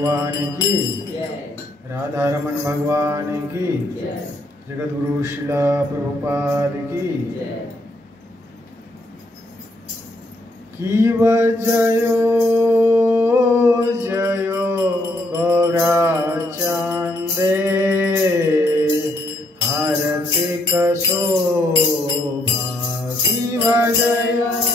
भगवान की, राधा रमन भगवान की, जगत गुरु शिला प्रभुपाद की जयो जयो गौरा चांदे हार्दिक शोभा की जयो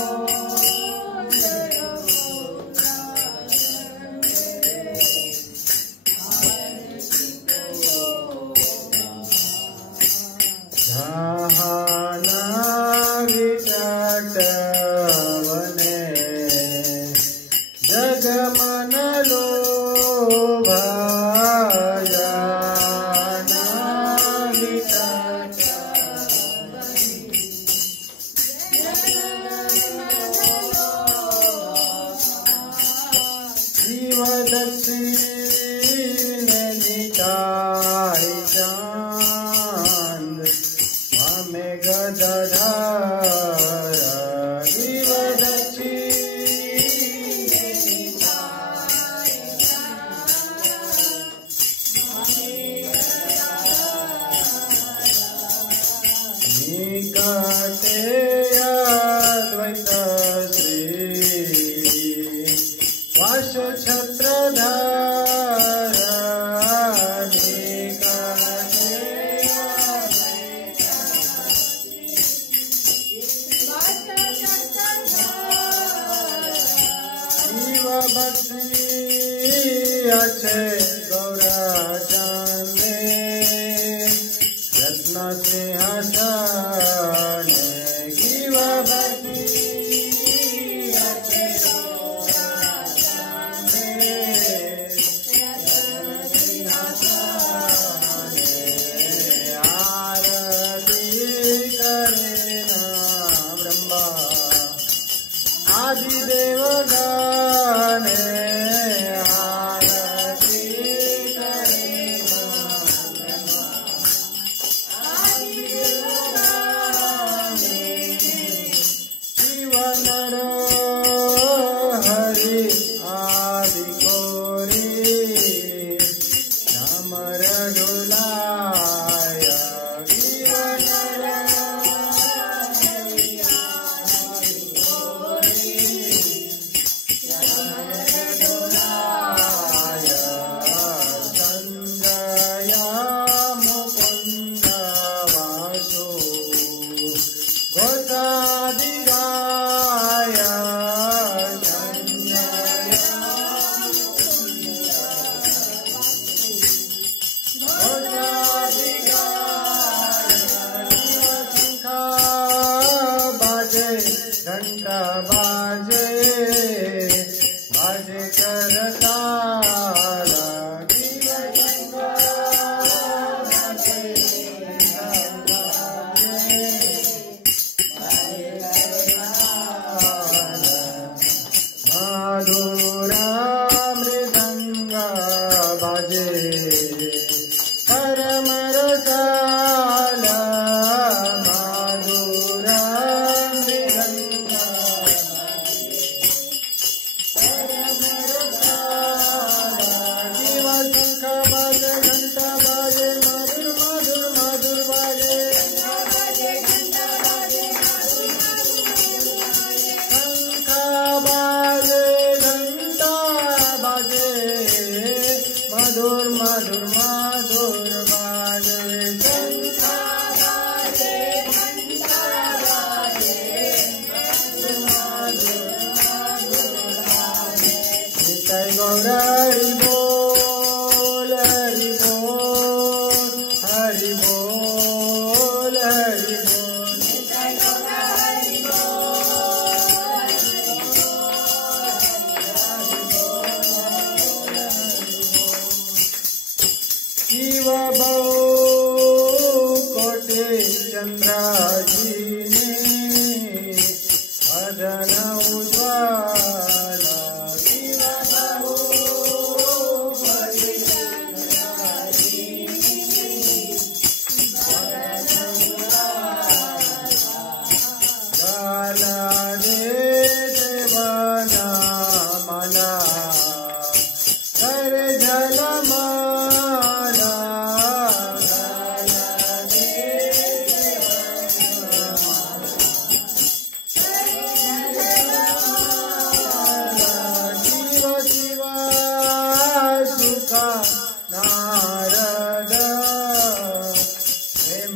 Hare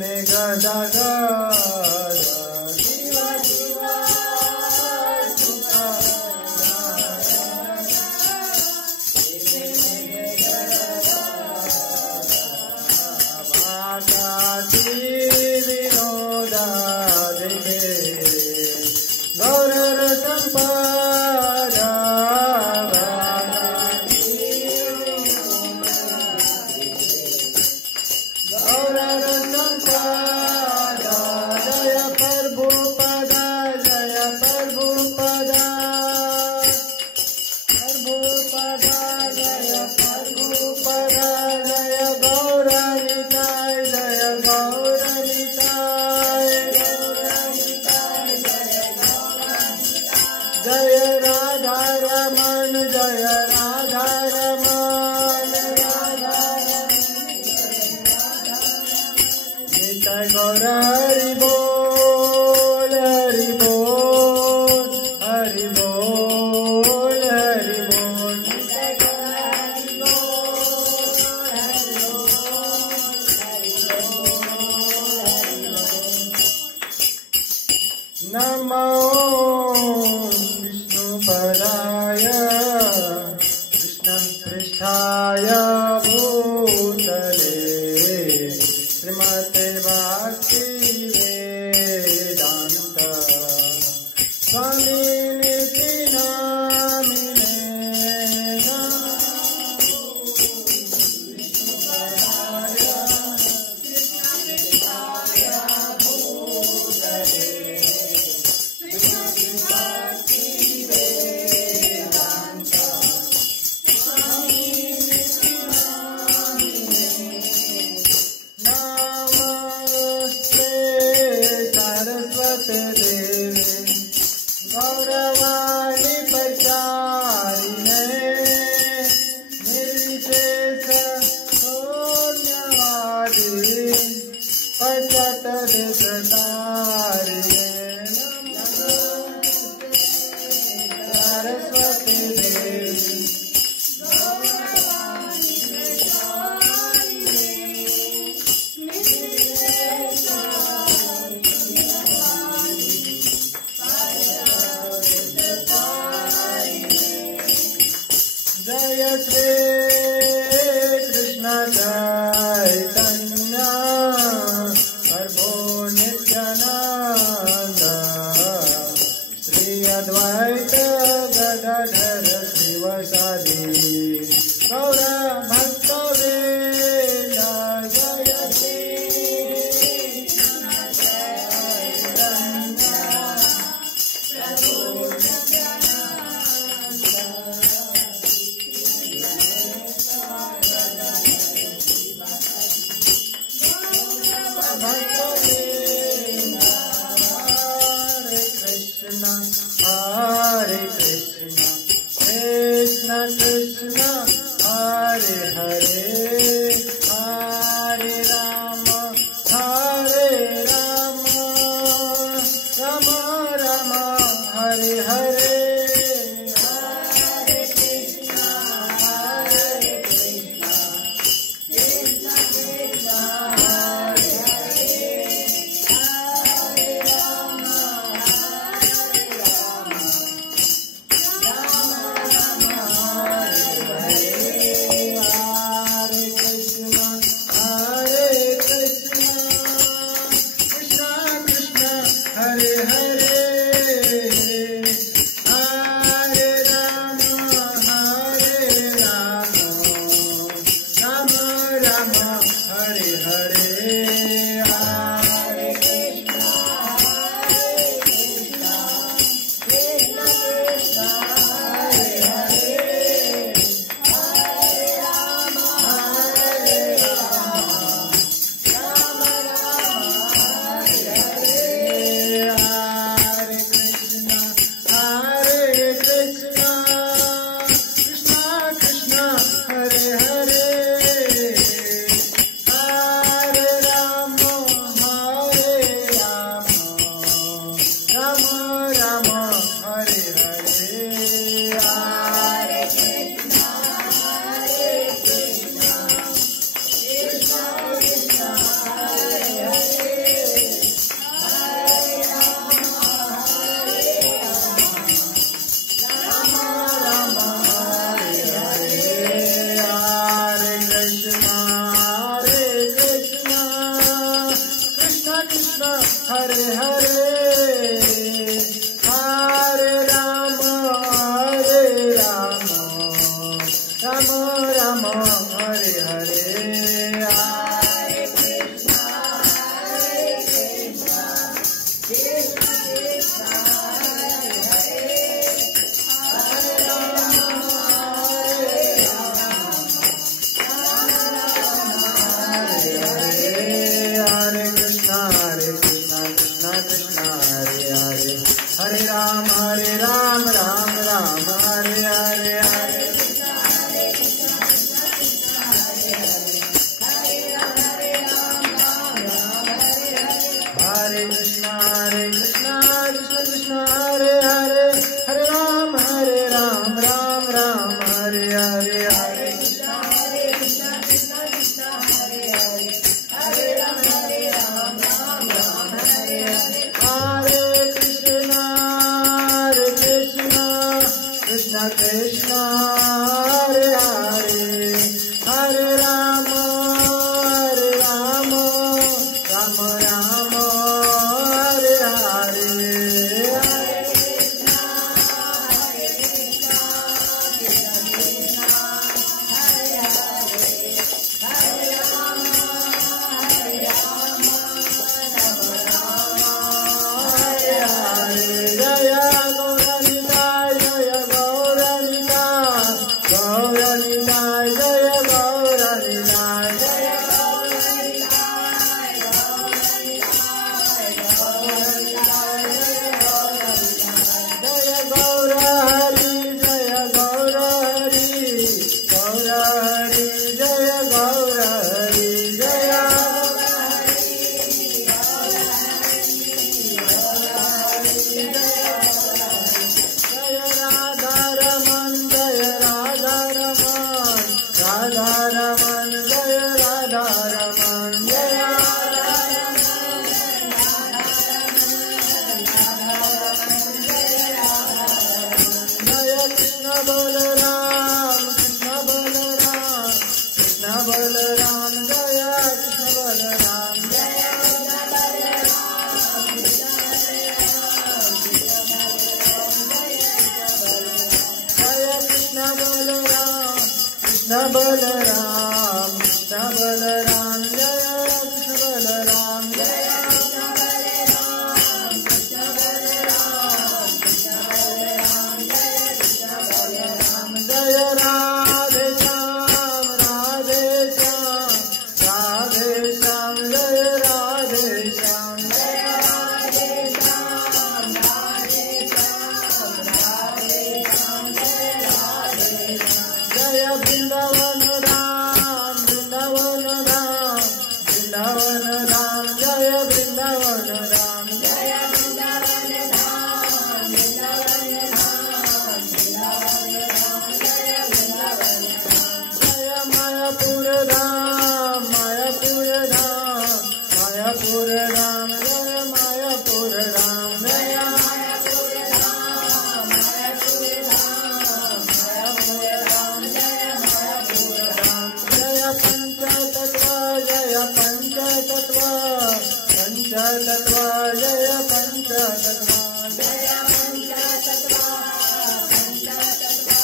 gada gada Shiva Shiva Krishna Krishna Hare Hare Hare Rama Rama Rama Hare Hare Hare Krishna Krishna Krishna Hare Hare Hare Rama Hare Krishna Krishna Krishna Hare Hare Hare Rama Ram Ram Hare Hare Hare Hare Krishna Krishna Krishna Hare Hare Hare Ram Ram Hare Hare Hare Krishna Krishna Krishna Hare Hare Hare Ram Ram Hare Hare Hare Krishna Krishna Krishna Hare Hare Hare Rama Rama Rama Hare Hare Hare Krishna Krishna Krishna Hare Hare Hare Rama Rama Hare Hare Jaya Gauranitai Jaya Gauranitai Gauranitai Jaya Gauranitai Jaya Jaya Gaurahari Jaya Gaurahari Gaurahari Jaya Gaurahari Jaya Jaya Radharaman Jaya Radharaman Radharaman Jaya Radharaman Jaya Jaya Krishna Balaram Krishna Balaram Krishna Balaram Jaya Krishna Balaram Jaya Jaya Krishna Balaram Krishna Balaram Krishna Balaram Jaya Krishna Balaram Jaya Jaya Radhe Shyam Radhe Shyam Radhe Shyam Jaya Radhe Shyam Jaya Radhe Shyam Radhe Shyam Radhe Shyam Jaya Radhe Shyam Jaya Vrindavan Ram Vrindavan Ram Vrindavan Ram Jaya Vrindavan Ram Jaya Vrindavan Ram Vrindavan Ram Vrindavan Ram Jaya Vrindavan Jaya Mayapur Ram Mayapur Ram Mayapur Ram Jaya Mayapur Ram Jaya Mayapur Ram Mayapur Ram Mayapur Ram Jaya Mayapur Ram Jaya Panchatattva Jaya Panchatattva Panchatattva Jaya Panchatattva Jaya Panchatattva Panchatattva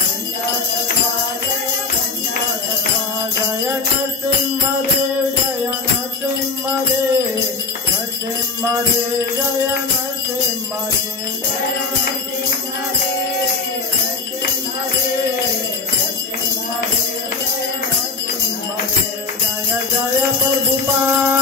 Panchatattva Jaya Panchatattva Jaya Narasimha Dev Jaya Narasimha Dev Narasimha Dev Jaya Narasimha Dev Jaya Narasimha Dev Narasimha Dev Narasimha Dev Jaya Narasimha Dev Jaya Jaya Prabhupada